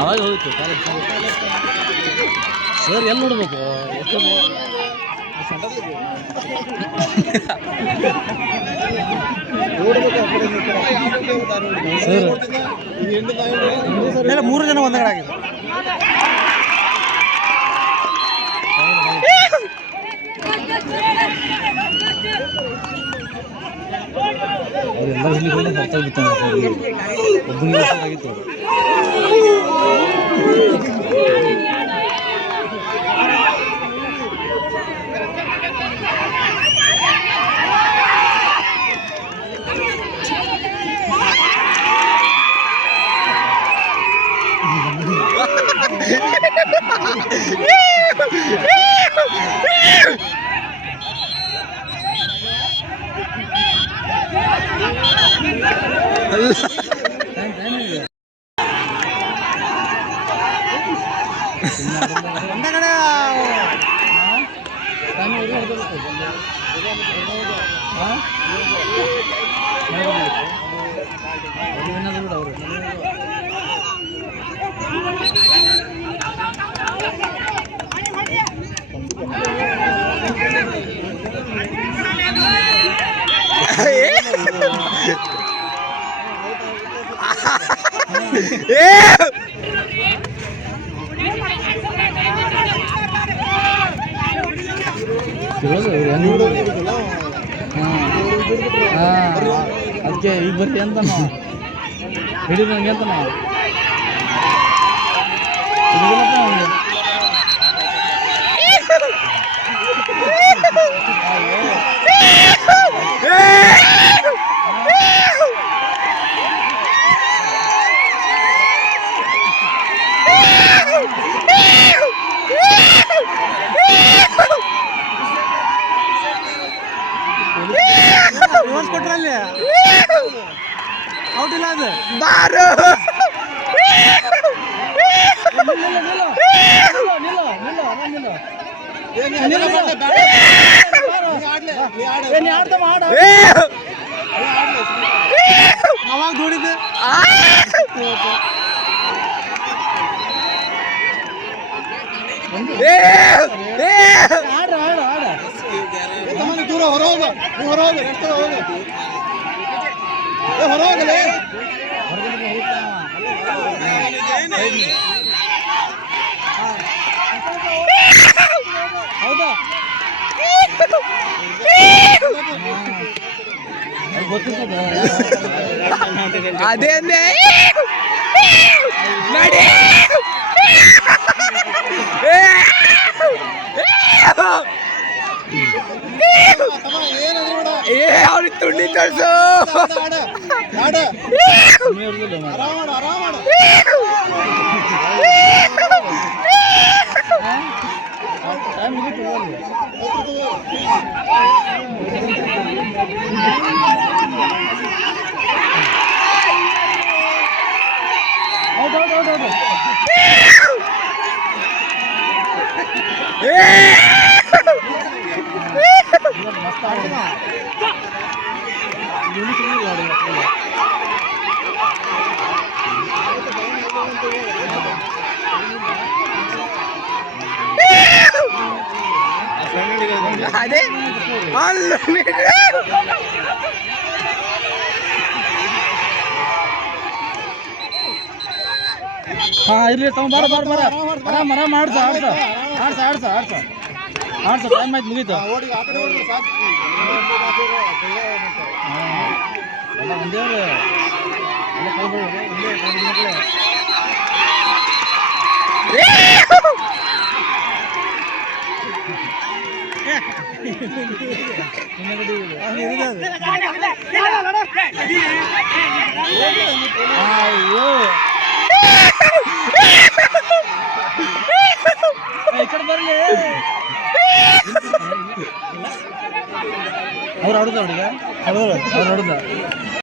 ಅವಾಗ ಹೋಯ್ತು ಸರ್ ಎಲ್ಲಿ ನೋಡ್ಬೇಕು ಸರ್ 3 ಜನ ಒಂದೇ ಕಡೆ ಆಗಿದೆ. ಅವರೆಲ್ಲ ಇಲ್ಲಿ ಬಂದು ಹೊರತಾಗ್ಬಿಡ್ತಾನೆ ಒಬ್ಬನಿಗೆ ಆಗಿತ್ತು. ಅದಕ್ಕೆ ಈಗ ಬರ್ರಿ ಅಂತ ಹಿಡಿದು ನಂಗೆ ಅಂತ ಕೊಟ್ರಲ್ಲಿ ಔಟಿಲ್ಲ ಅದು ಬಾರು ಅವಾಗ ನೋಡಿದ್ದೆ ದೂರ ಹೊರಹೋಗ ಹೊರಹೋಗ ಹೊರಹೋಗಲೇ ಹೌದಾ ಅದೇ ಅವ್ರಿಗೆ ತುಂಡಿ ತಳ್ಸು ಅದೇ ಹಾ ಇರ್ಲಿ ತಮ್ಮ ಬಾರ ಆರಾಮ ಆಡ್ಸ ಟೈಮ್ ಆಯ್ತು ಮುಗೀತು ಎಲ್ಲ ಒಂದೇವ್ರೆ ಎಲ್ಲ ಕೈ ಅವ್ರು ಹೊಡೆದ ಅವ್ರಿಗೆ ಅವ್ರು ಹೊಡೆದ